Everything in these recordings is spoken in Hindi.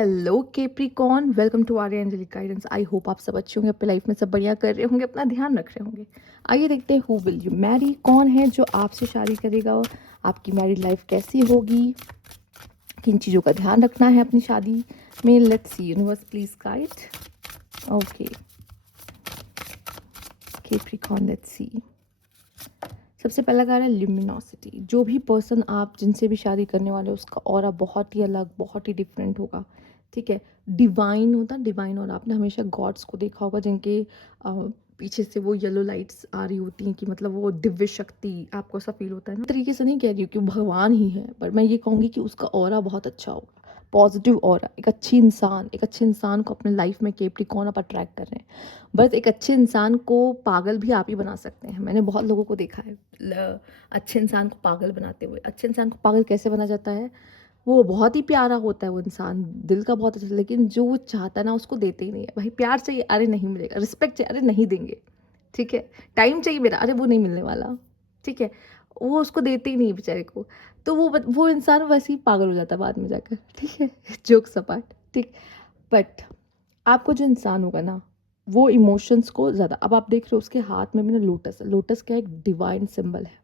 Hello Capricorn, welcome to Arya angelic guidance. I hope आप सब अच्छे होंगे, अपने लाइफ में सब बढ़िया कर रहे होंगे, अपना ध्यान रख रहे होंगे। आइए देखते हैं हु विल यू मैरी, कौन है जो आपसे शादी करेगा, आपकी मैरिड लाइफ कैसी होगी, किन चीज़ों का ध्यान रखना है अपनी शादी में। Let's see, universe please guide. Okay Capricorn, let's see. सबसे पहला कार्ड है ल्यूमिनोसिटी। जो भी पर्सन आप जिनसे भी शादी करने वाले हो उसका ऑरा बहुत ही अलग, बहुत ही डिफरेंट होगा। ठीक है, डिवाइन होता है, डिवाइन। और आपने हमेशा गॉड्स को देखा होगा जिनके पीछे से वो येलो लाइट्स आ रही होती हैं, कि मतलब वो दिव्य शक्ति, आपको ऐसा फील होता है ना। तरीके से नहीं कह रही हूँ कि भगवान ही है, पर मैं ये कहूँगी कि उसका ऑरा बहुत अच्छा होगा, पॉजिटिव ऑरा। एक अच्छे इंसान को अपने लाइफ में केप्रिकॉर्न आप अट्रैक्ट कर रहे हैं। बस एक अच्छे इंसान को पागल भी आप ही बना सकते हैं। मैंने बहुत लोगों को देखा है अच्छे इंसान को पागल बनाते हुए। अच्छे इंसान को पागल कैसे बना जाता है? वो बहुत ही प्यारा होता है, वो इंसान दिल का बहुत अच्छा, लेकिन जो वो चाहता है ना उसको देते ही नहीं है। भाई प्यार चाहिए, अरे नहीं मिलेगा। रिस्पेक्ट चाहिए, अरे नहीं देंगे। ठीक है, टाइम चाहिए मेरा, अरे वो नहीं मिलने वाला। ठीक है, वो उसको देते ही नहीं है बेचारे को। तो वो इंसान वैसे ही पागल हो जाता है बाद में जाकर। ठीक है, जोक सपाट। ठीक, बट आपको जो इंसान होगा ना, वो इमोशंस को ज़्यादा, अब आप देख रहे हो उसके हाथ में भी ना लोटस है। लोटस क्या, एक डिवाइन सिंबल है।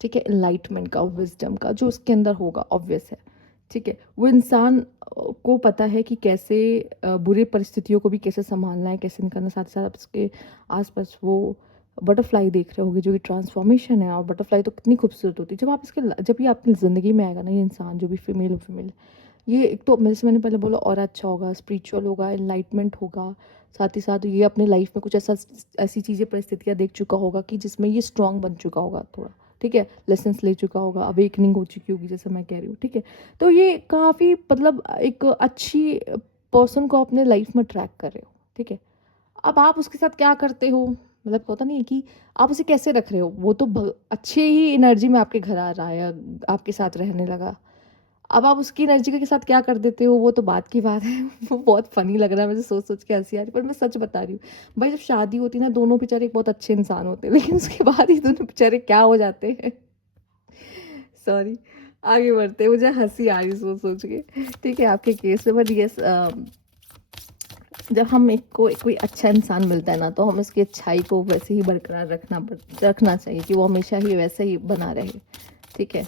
ठीक है, एनलाइटमेंट का, विजडम का जो उसके अंदर होगा, ऑब्वियस है। ठीक है, वो इंसान को पता है कि कैसे बुरी परिस्थितियों को भी कैसे संभालना है, कैसे निकालना। साथ ही साथ आप उसके आसपास वो बटरफ्लाई देख रहे होगे, जो कि ट्रांसफॉर्मेशन है। और बटरफ्लाई तो कितनी खूबसूरत होती है जब ये आपकी ज़िंदगी में आएगा ना, ये इंसान जो भी फीमेल, ये एक तो जैसे मैंने पहले बोला, और अच्छा होगा, स्पिरिचुअल होगा, एनलाइटमेंट होगा। साथ ही साथ ये अपने लाइफ में कुछ ऐसी चीज़ें, परिस्थितियाँ देख चुका होगा कि जिसमें ये स्ट्रांग बन चुका होगा थोड़ा। ठीक है, लेसन्स ले चुका होगा, अवेकनिंग हो चुकी होगी, जैसे मैं कह रही हूँ। ठीक है, तो ये काफ़ी मतलब एक अच्छी पर्सन को अपने लाइफ में ट्रैक कर रहे हो। ठीक है, अब आप उसके साथ क्या करते हो, मतलब होता नहीं है कि आप उसे कैसे रख रहे हो। वो तो अच्छे ही एनर्जी में आपके घर आ रहा है या आपके साथ रहने लगा। अब आप उसकी एनर्जी के साथ क्या कर देते हो, वो तो बात की बात है। वो बहुत फनी लग रहा है मुझे, सोच सोच के हंसी आ रही, पर मैं सच बता रही हूँ। भाई जब शादी होती है ना, दोनों बेचारे एक बहुत अच्छे इंसान होते हैं, लेकिन उसके बाद ही दोनों बेचारे क्या हो जाते हैं। सॉरी, आगे बढ़ते हैं, मुझे हंसी आ रही सोच सोच के। ठीक है, आपके केस में, बट यस, जब हम एक को कोई अच्छा इंसान मिलता है ना, तो हम उसकी अच्छाई को वैसे ही बरकरार रखना चाहिए, कि वो हमेशा ही वैसे ही बना रहे। ठीक है,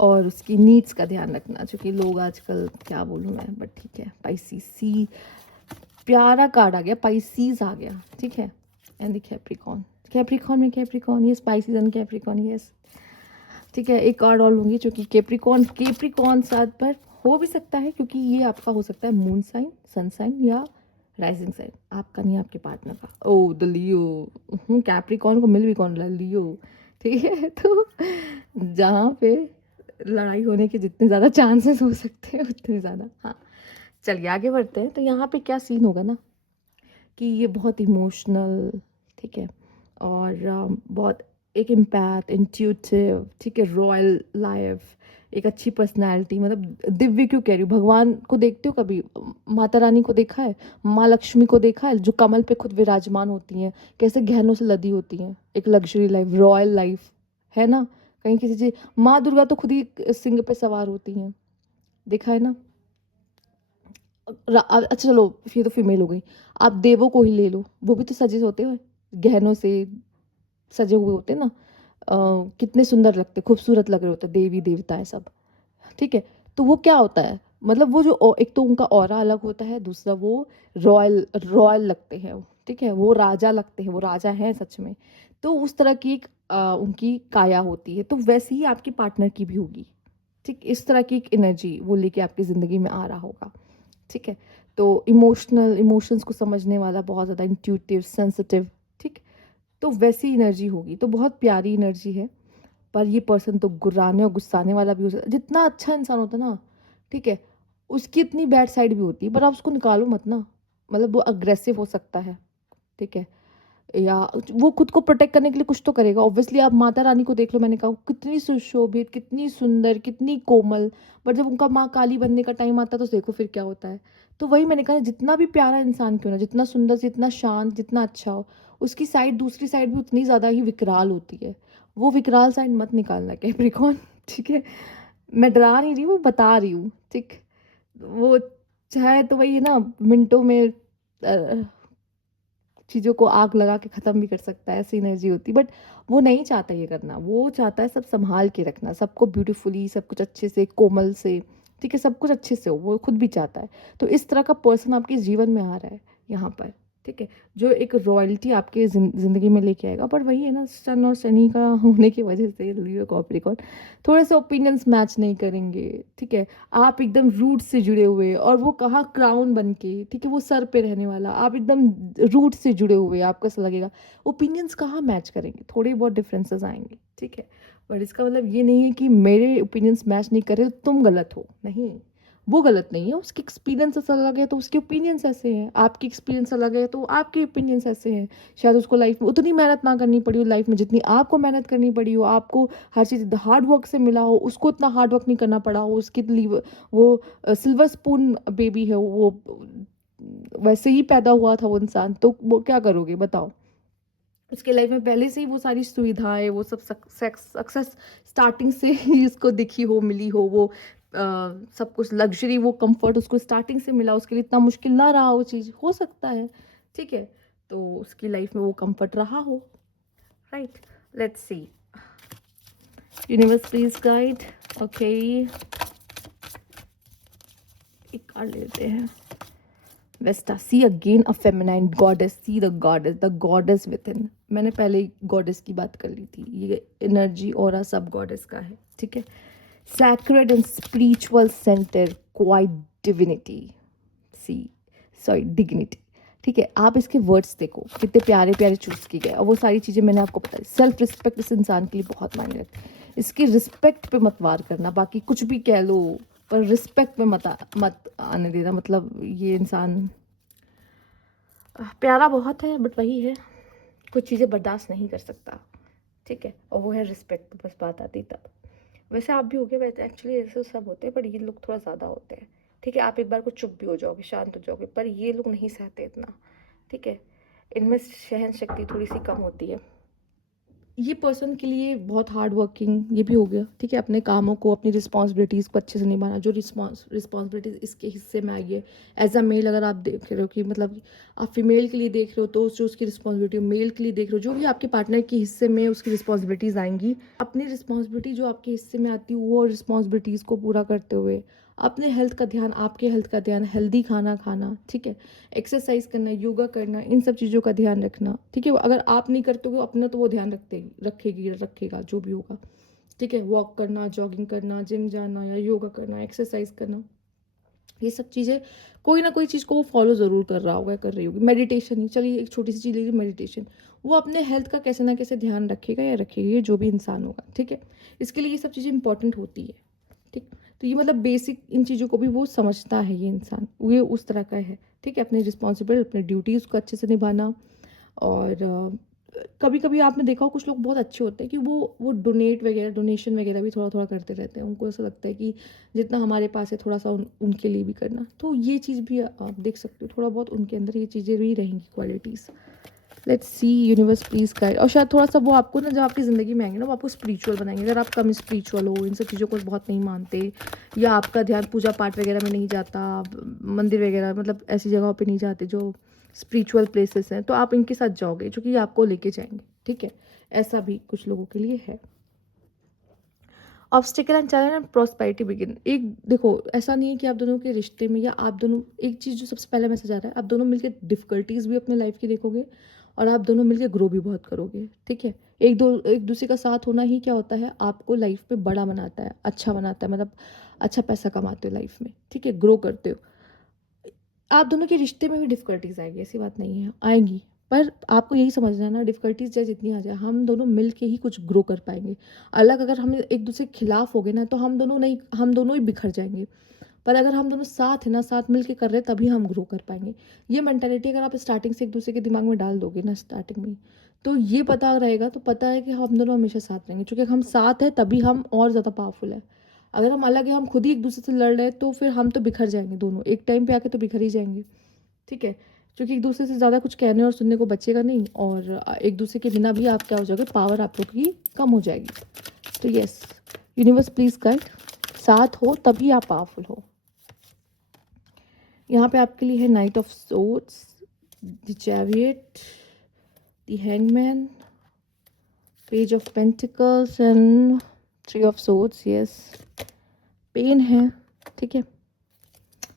और उसकी नीड्स का ध्यान रखना, क्योंकि लोग आजकल, क्या बोलूँ मैं, बट ठीक है। पाइसी सी, प्यारा कार्ड आ गया, पाइसीज आ गया। ठीक है, एंड कैप्रिकॉर्न, कैप्रिकॉर्न में Capricorn, yes, Pisces and Capricorn, yes. ठीक है, एक कार्ड और लूँगी, जो कि केप्रिकॉर्न साथ पर हो भी सकता है, क्योंकि ये आपका हो सकता है मून साइन, सन साइन या राइजिंग साइन। आपका नहीं, आपके पार्टनर का। ओ द लियो, कैप्रिकॉर्न को मिल भी कौन रहा, लियो। ठीक है, तो जहाँ पे लड़ाई होने के जितने ज़्यादा चांसेस हो सकते हैं उतने ज़्यादा। हाँ, चलिए आगे बढ़ते हैं। तो यहाँ पे क्या सीन होगा ना, कि ये बहुत इमोशनल, ठीक है, और बहुत एक इम्पैक्ट, इंट्यूटिव, ठीक है, रॉयल लाइफ, एक अच्छी पर्सनैलिटी। मतलब दिव्य क्यों कह रही हूँ, भगवान को देखते हो कभी, माता रानी को देखा है, माँ लक्ष्मी को देखा है, जो कमल पे खुद विराजमान होती हैं, कैसे गहनों से लदी होती हैं, एक लग्जरी लाइफ, रॉयल लाइफ, है ना। कहीं किसी चीज, माँ दुर्गा तो खुद ही सिंह पे सवार होती हैं, देखा है ना। अच्छा चलो, ये तो फीमेल हो गई। आप देवों को ही ले लो, वो भी तो सजे होते हैं, गहनों से सजे हुए होते हैं ना। कितने सुंदर लगते, खूबसूरत लग रहे होते हैं, देवी देवता है सब। ठीक है, तो वो क्या होता है, मतलब वो जो एक तो उनका ऑरा अलग होता है, दूसरा वो रॉयल रॉयल लगते हैं। ठीक है, वो राजा लगते हैं, वो राजा हैं सच में। तो उस तरह की एक उनकी काया होती है, तो वैसे ही आपकी पार्टनर की भी होगी। ठीक, इस तरह की एक एनर्जी वो लेके आपकी ज़िंदगी में आ रहा होगा। ठीक है, तो इमोशंस को समझने वाला, बहुत ज़्यादा इंट्यूटिव, सेंसिटिव। ठीक, तो वैसी एनर्जी होगी, तो बहुत प्यारी एनर्जी है। पर ये पर्सन तो गुर्राने और गुस्साने वाला भी हो सकता है। जितना अच्छा इंसान होता है ना, ठीक है, उसकी इतनी बैड साइड भी होती है, पर आप उसको निकालो मत ना। मतलब वो अग्रेसिव हो सकता है। ठीक है, या वो खुद को प्रोटेक्ट करने के लिए कुछ तो करेगा। ऑब्वियसली आप माता रानी को देख लो, मैंने कहा कितनी सुशोभित, कितनी सुंदर, कितनी कोमल, बट जब उनका माँ काली बनने का टाइम आता है तो देखो फिर क्या होता है। तो वही मैंने कहा, जितना भी प्यारा इंसान क्यों ना, जितना सुंदर, जितना शांत, जितना अच्छा हो, उसकी साइड, दूसरी साइड भी उतनी ज़्यादा ही विकराल होती है। वो विकराल साइड मत निकालना कैप्रिकॉर्न। ठीक है, मैं डरा नहीं रही हूँ, मैं बता रही हूँ। ठीक, वो चाहे तो वही है ना, मिनटों में चीज़ों को आग लगा के ख़त्म भी कर सकता है, ऐसी एनर्जी होती है। बट वो नहीं चाहता ये करना, वो चाहता है सब सँभाल के रखना, सबको ब्यूटीफुली, सब कुछ अच्छे से, कोमल से, ठीक है? सब कुछ अच्छे से हो, वो खुद भी चाहता है। तो इस तरह का पर्सन आपके जीवन में आ रहा है यहाँ पर, ठीक है? जो एक रॉयल्टी आपके ज़िंदगी में लेके आएगा। पर वही है ना, सन और शनि का होने की वजह से लियो कैप्रिकॉर्न थोड़े से ओपिनियंस मैच नहीं करेंगे, ठीक है? आप एकदम रूट से जुड़े हुए, और वो कहाँ क्राउन बन के, ठीक है, वो सर पे रहने वाला, आप एकदम रूट से जुड़े हुए, आपको ऐसा लगेगा। ओपिनियंस कहाँ मैच करेंगे, थोड़े बहुत डिफरेंसेस आएंगे, ठीक है। बट इसका मतलब ये नहीं है कि मेरे ओपिनियंस मैच नहीं कर रहे तो तुम गलत हो, नहीं, वो गलत नहीं है। उसकी एक्सपीरियंस अलग है तो उसके ओपिनियंस ऐसे हैं, आपकी एक्सपीरियंस अलग है तो आपके ओपिनियंस ऐसे हैं। शायद उसको लाइफ में उतनी मेहनत ना करनी पड़ी हो लाइफ में जितनी आपको मेहनत करनी पड़ी हो, आपको हर चीज़ हार्ड वर्क से मिला हो, उसको इतना हार्ड वर्क नहीं करना पड़ा हो, उसकी वो सिल्वर स्पून बेबी है वो, वैसे ही पैदा हुआ था वो इंसान, तो वो क्या करोगे बताओ। उसके लाइफ में पहले से ही वो सारी सुविधाएं, वो सब सक्सेस स्टार्टिंग से ही उसको दिखी हो, मिली हो, वो सब कुछ लग्जरी, वो कंफर्ट उसको स्टार्टिंग से मिला, उसके लिए इतना मुश्किल ना रहा वो चीज़, हो सकता है, ठीक है। तो उसकी लाइफ में वो कंफर्ट रहा हो, right. Let's see, universe please guide. Okay, एक कार्ड लेते हैं। Vesta, see again a feminine goddess, see the goddess within. मैंने पहले ही गॉडेस की बात कर ली थी, ये एनर्जी और सब गॉडेस का है, ठीक है। Sacred and spiritual centre, quite divinity, see sorry dignity, ठीक है। आप इसके वर्ड्स देखो कितने प्यारे प्यारे चूज किए गए, और वो सारी चीज़ें मैंने आपको बताई। सेल्फ रिस्पेक्ट इस इंसान के लिए बहुत मायने रखती है। इसकी रिस्पेक्ट पे मत वार करना, बाकी कुछ भी कह लो, पर रिस्पेक्ट पे मत आने देना। मतलब ये इंसान प्यारा बहुत है, बट वही है, कुछ चीज़ें बर्दाश्त नहीं कर सकता, ठीक है। और वो है रिस्पेक्ट, बस बात आती तब। वैसे आप भी हो गए, वैसे एक्चुअली ऐसे सब होते हैं, पर ये लोग थोड़ा ज़्यादा होते हैं, ठीक है। आप एक बार को चुप भी हो जाओगे, शांत हो जाओगे, पर ये लोग नहीं सहते इतना, ठीक है। इनमें सहन शक्ति थोड़ी सी कम होती है। ये पर्सन के लिए बहुत हार्ड वर्किंग, ये भी हो गया, ठीक है। अपने कामों को, अपनी रिस्पॉन्सिबिलिटीज़ को अच्छे से निभाना, जो रिस्पॉन्सिबिलिटीज़ इसके हिस्से में आई है। एज अ मेल अगर आप देख रहे हो कि मतलब आप फीमेल के लिए देख रहे हो, तो जो उसकी रिस्पॉन्सिबिलिटी, मेल के लिए देख रहे हो, जो भी आपके पार्टनर के हिस्से में उसकी रिस्पॉन्सिबिलिटीज़ आएंगी, अपनी रिस्पॉन्सिबिलिटी जो आपके हिस्से में आती है वो रिस्पॉन्सिबिलिटीज़ को पूरा करते हुए अपने हेल्थ का ध्यान, आपके हेल्थ का ध्यान, हेल्दी खाना खाना, ठीक है। एक्सरसाइज करना, योगा करना, इन सब चीज़ों का ध्यान रखना, ठीक है। अगर आप नहीं करते हो अपना, तो वो ध्यान रखेगा जो भी होगा, ठीक है। वॉक करना, जॉगिंग करना, जिम जाना या योगा करना, एक्सरसाइज करना, ये सब चीज़ें कोई ना कोई चीज़ को वो फॉलो ज़रूर कर रहा होगा, कर रही होगी। मेडिटेशन ही, चलिए एक छोटी सी चीज़ लीजिए, मेडिटेशन, वो अपने हेल्थ का कैसे ना कैसे ध्यान रखेगा या रखेगी, ये जो भी इंसान होगा, ठीक है। इसके लिए ये सब चीज़ें इंपॉर्टेंट होती है, ठीक। तो ये मतलब बेसिक इन चीज़ों को भी वो समझता है, ये इंसान, ये उस तरह का है, ठीक है। अपनी रिस्पॉन्सिबल, अपनी ड्यूटीज़ को अच्छे से निभाना। और कभी कभी आपने देखा हो कुछ लोग बहुत अच्छे होते हैं कि वो डोनेशन वगैरह भी थोड़ा थोड़ा करते रहते हैं। उनको ऐसा लगता है कि जितना हमारे पास है थोड़ा सा उनके लिए भी करना, तो ये चीज़ भी आप देख सकते हो, थोड़ा बहुत उनके अंदर ये चीज़ें भी रहेंगी, qualities. Let's see, universe please guide. और शायद थोड़ा सा वो आपको ना, जब आपकी ज़िंदगी में आएंगे ना, वो आपको स्पिरिचुअल बनाएंगे। अगर आप कम स्पिरिचुअल हो, इन सब चीज़ों को बहुत नहीं मानते, या आपका ध्यान पूजा पाठ वगैरह में नहीं जाता, मंदिर वगैरह मतलब ऐसी जगहों पे नहीं जाते जो स्पिरिचुअल प्लेसेस हैं, तो आप इनके साथ जाओगे, जो कि आपको लेके जाएंगे, ठीक है। ऐसा भी कुछ लोगों के लिए है। Obstacle and challenge and prosperity begin. एक देखो, ऐसा नहीं है कि आप दोनों के रिश्ते में, या आप दोनों, एक चीज़ जो सबसे पहले मैसेज आ रहा है, आप दोनों मिलकर डिफ़िकल्टीज़ भी अपने लाइफ की देखोगे, और आप दोनों मिलकर ग्रो भी बहुत करोगे, ठीक है। एक दूसरे का साथ होना ही क्या होता है, आपको लाइफ पे बड़ा बनाता है, अच्छा बनाता है, मतलब अच्छा पैसा कमाते हो लाइफ में, ठीक है, ग्रो करते हो। आप दोनों के रिश्ते में भी डिफ़िकल्टीज़ आएगी, ऐसी बात नहीं है, आएंगी। पर आपको यही समझना है ना, डिफ़िकल्टीज़ चाहे जितनी आ जाए, हम दोनों मिल के ही कुछ ग्रो कर पाएंगे। अलग अगर हम एक दूसरे के खिलाफ हो गए ना, तो हम दोनों ही बिखर जाएंगे। पर अगर हम दोनों साथ है ना, साथ मिल के कर रहे हैं, तभी हम ग्रो कर पाएंगे। ये मेंटालिटी अगर आप स्टार्टिंग से एक दूसरे के दिमाग में डाल दोगे ना, स्टार्टिंग में, तो ये पता रहेगा, तो पता है कि हम दोनों हमेशा साथ रहेंगे, क्योंकि हम साथ हैं तभी हम और ज़्यादा पावरफुल है। अगर हम अलग है, हम खुद ही एक दूसरे से लड़ रहे हैं, तो फिर हम तो बिखर जाएंगे दोनों, एक टाइम पे आके तो बिखर ही जाएंगे, ठीक है। क्योंकि एक दूसरे से ज़्यादा कुछ कहने और सुनने को बचेगा नहीं, और एक दूसरे के बिना भी आप क्या हो जाओगे, पावर आप लोग की कम हो जाएगी। तो यस, यूनिवर्स प्लीज गाइड, साथ हो तभी आप पावरफुल हो। यहाँ पे आपके लिए है knight of swords, the chariot, the hangman, page of pentacles and three of swords. Yes, pain है, ठीक है,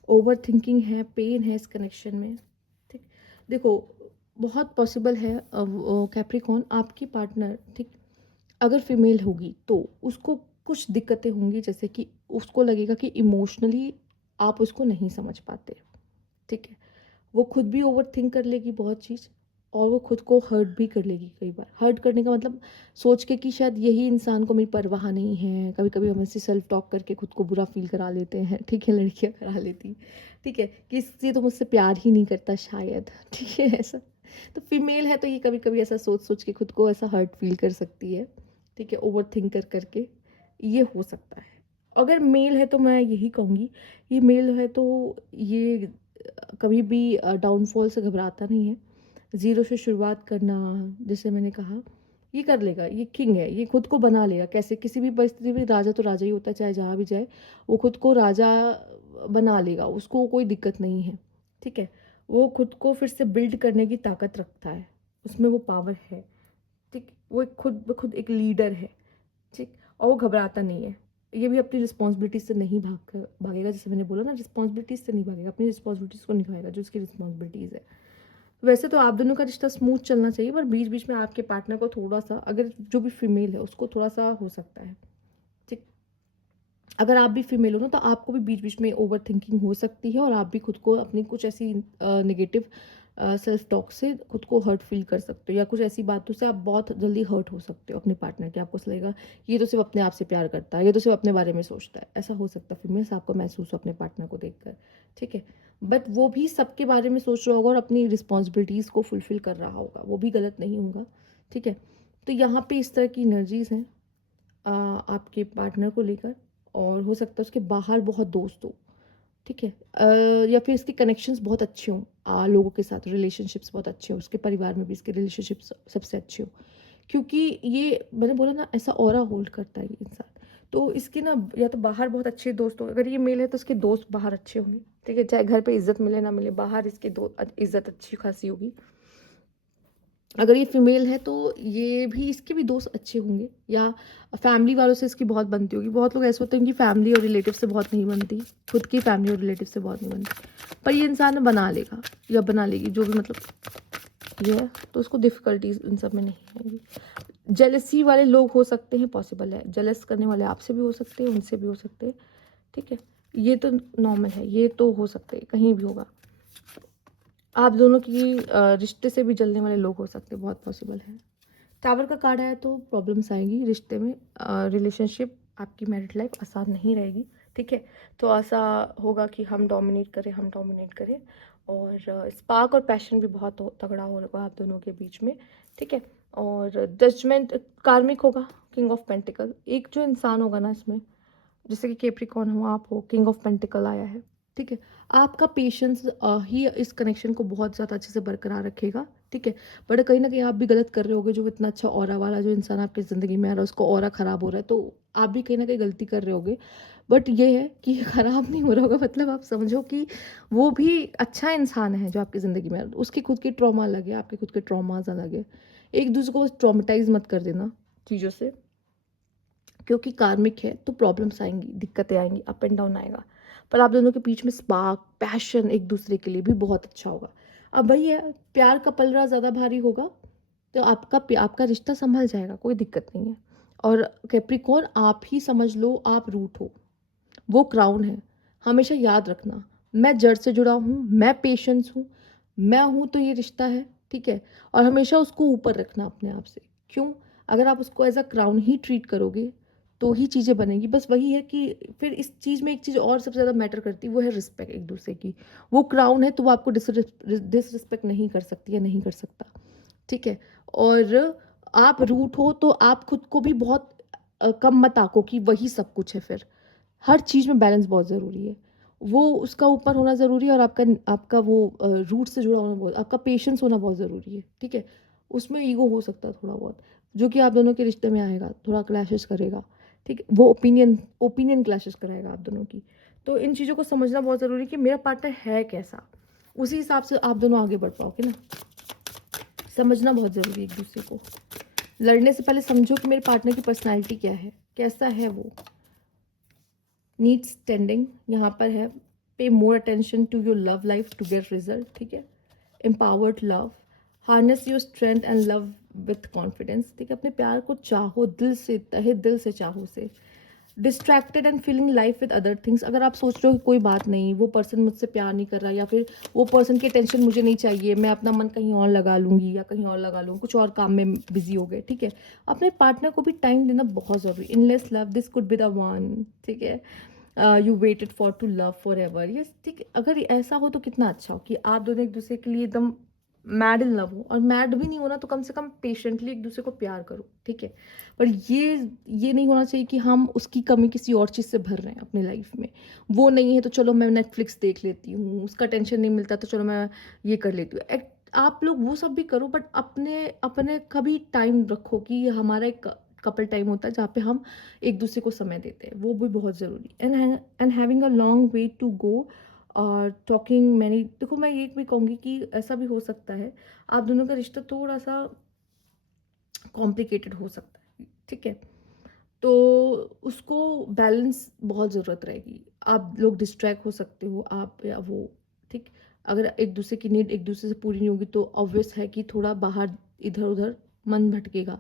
ओवर थिंकिंग है, पेन है इस कनेक्शन में, ठीक। देखो, बहुत पॉसिबल है कैप्रिकॉर्न आपकी पार्टनर, ठीक, अगर फीमेल होगी तो उसको कुछ दिक्कतें होंगी, जैसे कि उसको लगेगा कि इमोशनली आप उसको नहीं समझ पाते, ठीक है। वो खुद भी ओवर थिंक कर लेगी बहुत चीज़, और वो खुद को हर्ट भी कर लेगी। कई बार हर्ट करने का मतलब सोच के कि शायद यही इंसान को मेरी परवाह नहीं है। कभी कभी हम ऐसे सेल्फ टॉक करके खुद को बुरा फील करा लेते हैं, ठीक है, लड़कियां करा लेती, ठीक है, कि इससे तो मुझसे प्यार ही नहीं करता शायद, ठीक है, ऐसा। तो फीमेल है तो ये कभी कभी ऐसा सोच सोच के खुद को ऐसा हर्ट फील कर सकती है, ठीक है, ओवर थिंक कर करके, ये हो सकता है। अगर मेल है तो मैं यही कहूँगी, ये मेल है तो ये कभी भी डाउनफॉल से घबराता नहीं है। ज़ीरो से शुरुआत करना, जैसे मैंने कहा, ये कर लेगा, ये किंग है, ये खुद को बना लेगा। कैसे, किसी भी परिस्थिति में राजा तो राजा ही होता है, चाहे जहाँ भी जाए वो खुद को राजा बना लेगा, उसको कोई दिक्कत नहीं है, ठीक है। वो खुद को फिर से बिल्ड करने की ताकत रखता है, उसमें वो पावर है, ठीक। वो एक खुद ब खुद एक लीडर है, ठीक, और वो घबराता नहीं है। ये भी अपनी रिस्पॉन्सिबिलिटी से नहीं भागेगा, जैसे मैंने बोला ना, रिस्पॉन्सिबिलिटीज से नहीं भागेगा, अपनी रिस्पॉन्सिबिलिटीज़ को निभाएगा जो उसकी रिस्पॉन्सिबिलिटीज़ है। वैसे तो आप दोनों का रिश्ता स्मूथ चलना चाहिए, पर बीच बीच में आपके पार्टनर को थोड़ा सा, अगर जो भी फीमेल है उसको थोड़ा सा हो सकता है, ठीक। अगर आप भी फीमेल हो ना, तो आपको भी बीच बीच में ओवर थिंकिंग हो सकती है, और आप भी खुद को अपनी कुछ ऐसी नेगेटिव सेल्फ टॉक से खुद को हर्ट फील कर सकते हो, या कुछ ऐसी बातों से आप बहुत जल्दी हर्ट हो सकते हो अपने पार्टनर के। आपको ऐसा लगेगा ये तो सिर्फ अपने आप से प्यार करता है, ये तो सिर्फ अपने बारे में सोचता है, ऐसा हो सकता है फीमेल्स आपको महसूस हो अपने पार्टनर को देखकर, ठीक है। बट वो भी सबके बारे में सोच रहा होगा और अपनी रिस्पॉन्सिबिलिटीज़ को फुलफिल कर रहा होगा, वो भी गलत नहीं होगा, ठीक है। तो यहाँ पे इस तरह की एनर्जीज हैं आपके पार्टनर को लेकर, और हो सकता है उसके बाहर बहुत दोस्त हो, ठीक है, या फिर इसके कनेक्शंस बहुत अच्छे हों लोगों के साथ, रिलेशनशिप्स बहुत अच्छे हों, उसके परिवार में भी इसके रिलेशनशिप्स सबसे अच्छे हों, क्योंकि ये मैंने बोला ना, ऐसा ऑरा होल्ड करता है ये इंसान। तो इसके ना, या तो बाहर बहुत अच्छे दोस्त हो, अगर ये मेल है तो उसके दोस्त बाहर अच्छे होंगे, ठीक है, चाहे घर पे इज्जत मिले ना मिले, बाहर इसके इज्जत अच्छी खासी होगी। अगर ये फीमेल है तो ये भी, इसके भी दोस्त अच्छे होंगे, या फैमिली वालों से इसकी बहुत बनती होगी। बहुत लोग ऐसे होते हैं कि फैमिली और रिलेटिव से बहुत नहीं बनती, खुद की फैमिली और रिलेटिव से बहुत नहीं बनती, पर ये इंसान बना लेगा या बना लेगी, जो भी मतलब ये है, तो उसको डिफ़िकल्टीज इन सब में नहीं आएगी। जेलसी वाले लोग हो सकते हैं, पॉसिबल है, जेलस करने वाले आपसे भी हो सकते हैं, उनसे भी हो सकते हैं, ठीक है, ये तो नॉर्मल है, ये तो हो सकते हैं, कहीं भी होगा। आप दोनों की रिश्ते से भी जलने वाले लोग हो सकते हैं, बहुत पॉसिबल है। टावर का कार्ड आया तो प्रॉब्लम्स आएंगी रिश्ते में, रिलेशनशिप, आपकी मैरिड लाइफ आसान नहीं रहेगी, ठीक है। तो ऐसा होगा कि हम डोमिनेट करें, हम डोमिनेट करें, और स्पार्क और पैशन भी बहुत तगड़ा होगा आप दोनों के बीच में, ठीक है। और जजमेंट कार्मिक होगा, किंग ऑफ पेंटिकल, एक जो इंसान होगा ना इसमें, जैसे कि कैप्रिकॉर्न हो, आप हो, किंग ऑफ पेंटिकल आया है, ठीक है। आपका पेशेंस ही इस कनेक्शन को बहुत ज़्यादा अच्छे से बरकरार रखेगा, ठीक है। बट कहीं ना कहीं आप भी गलत कर रहे होगे, जो इतना अच्छा ऑरा वाला जो इंसान आपकी ज़िंदगी में आ रहा है उसको ऑरा ख़राब हो रहा है, तो आप भी कहीं ना कहीं गलती कर रहे होगे। बट ये है कि ख़राब नहीं हो रहा होगा, मतलब आप समझो कि वो भी अच्छा इंसान है जो आपकी ज़िंदगी में आ रहा है। उसकी खुद की ट्रॉमा अलग है, आपके खुद के ट्रॉमाज अलग है। एक दूसरे को ट्रॉमेटाइज मत कर देना चीज़ों से, क्योंकि कार्मिक है तो प्रॉब्लम्स आएंगी, दिक्कतें आएंगी, अप एंड डाउन आएगा, पर आप दोनों के बीच में स्पार्क, पैशन एक दूसरे के लिए भी बहुत अच्छा होगा। अब वही है, प्यार का पलड़ा ज़्यादा भारी होगा तो आपका रिश्ता संभल जाएगा, कोई दिक्कत नहीं है। और कैप्रिकॉर्न, आप ही समझ लो आप रूट हो, वो क्राउन है। हमेशा याद रखना, मैं जड़ से जुड़ा हूँ, मैं पेशेंस हूँ, मैं हूँ तो ये रिश्ता है, ठीक है। और हमेशा उसको ऊपर रखना अपने आप से, क्यों, अगर आप उसको एज अ क्राउन ही ट्रीट करोगे तो ही चीज़ें बनेंगी। बस वही है कि फिर इस चीज़ में एक चीज़ और सबसे ज़्यादा मैटर करती है, वो है रिस्पेक्ट एक दूसरे की। वो क्राउन है तो वो आपको डिसरिस्पेक्ट नहीं कर सकती या नहीं कर सकता, ठीक है। और आप रूट हो तो आप खुद को भी बहुत कम मत आको कि वही सब कुछ है। फिर हर चीज़ में बैलेंस बहुत ज़रूरी है, वो उसका ऊपर होना ज़रूरी है, और आपका आपका वो रूट से जुड़ा होना बहुत, आपका पेशेंस होना बहुत ज़रूरी है, ठीक है। उसमें ईगो हो सकता है थोड़ा बहुत, जो कि आप दोनों के रिश्ते में आएगा, थोड़ा क्लैशेस करेगा, ठीक है, वो ओपिनियन ओपिनियन क्लैशेस कराएगा आप दोनों की। तो इन चीज़ों को समझना बहुत ज़रूरी है कि मेरा पार्टनर है कैसा, उसी हिसाब से आप दोनों आगे बढ़ पाओगे ना। समझना बहुत ज़रूरी है एक दूसरे को। लड़ने से पहले समझो कि मेरे पार्टनर की पर्सनैलिटी क्या है, कैसा है वो। नीड्स टेंडिंग यहाँ पर है, pay more attention to your love life to get result, ठीक है। Empowered love, harness your strength and love with confidence, ठीक है। अपने प्यार को चाहो दिल से, तहे दिल से चाहो से। Distracted and feeling life with other things, अगर आप सोच रहे हो कि कोई बात नहीं, वो पर्सन मुझसे प्यार नहीं कर रहा, या फिर वो पर्सन की अटेंशन मुझे नहीं चाहिए, मैं अपना मन कहीं और लगा लूँगी या कहीं और लगा लूँ, कुछ और काम में बिजी हो गए, ठीक है। अपने पार्टनर को भी टाइम देना बहुत ज़रूरी। Endless love this could be the one, ठीक है। You waited for to love forever, yes, ठीक है। अगर ऐसा हो तो कितना अच्छा हो कि आप दोनों एक दूसरे के लिए एकदम मैड इन लव हो, और मैड भी नहीं होना तो कम से कम पेशेंटली एक दूसरे को प्यार करो, ठीक है। पर ये नहीं होना चाहिए कि हम उसकी कमी किसी और चीज़ से भर रहे हैं अपनी लाइफ में। वो नहीं है तो चलो मैं नेटफ्लिक्स देख लेती हूँ, उसका टेंशन नहीं मिलता तो चलो मैं ये कर लेती हूँ। आप लोग वो सब भी करो, बट अपने अपने का भी टाइम रखो कि हमारा एक कपल टाइम होता है जहाँ पे हम एक दूसरे को समय देते हैं, वो भी बहुत ज़रूरी। And having a long way to go और टॉकिंग मैनी, देखो मैं ये भी कहूँगी कि ऐसा भी हो सकता है आप दोनों का रिश्ता थोड़ा सा कॉम्प्लिकेटेड हो सकता है, ठीक है। तो उसको बैलेंस बहुत ज़रूरत रहेगी। आप लोग डिस्ट्रैक्ट हो सकते हो, आप या वो, ठीक। अगर एक दूसरे की नीड एक दूसरे से पूरी नहीं होगी तो ऑब्वियस है कि थोड़ा बाहर इधर-उधर मन भटकेगा,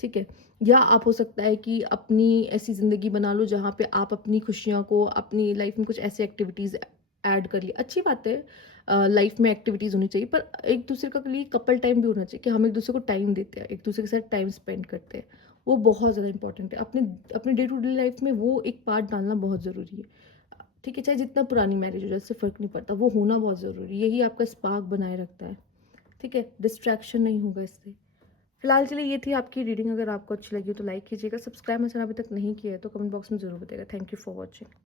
ठीक है। या आप हो सकता है कि अपनी ऐसी ज़िंदगी बना लो जहाँ पे आप अपनी खुशियों को, अपनी लाइफ में कुछ ऐसी एक्टिविटीज़ ऐड कर लिए। अच्छी बात है, लाइफ में एक्टिविटीज़ होनी चाहिए, पर एक दूसरे का के लिए कपल टाइम भी होना चाहिए कि हम एक दूसरे को टाइम देते हैं, एक दूसरे के साथ टाइम स्पेंड करते हैं। वो बहुत ज़्यादा इंपॉर्टेंट है। अपने अपने डे टू डे लाइफ में वो एक पार्ट डालना बहुत ज़रूरी है, ठीक है। चाहे जितना पुरानी मैरिज हो जाए, इससे फ़र्क नहीं पड़ता, वो होना बहुत ज़रूरी है। यही आपका स्पार्क बनाए रखता है, ठीक है। डिस्ट्रैक्शन नहीं होगा इससे। फिलहाल चलिए, ये थी आपकी रीडिंग। अगर आपको अच्छी लगी हो तो लाइक कीजिएगा, सब्सक्राइब मेरा चैनल अभी तक नहीं किया है तो कमेंट बॉक्स में ज़रूर बताइएगा। Thank you for watching.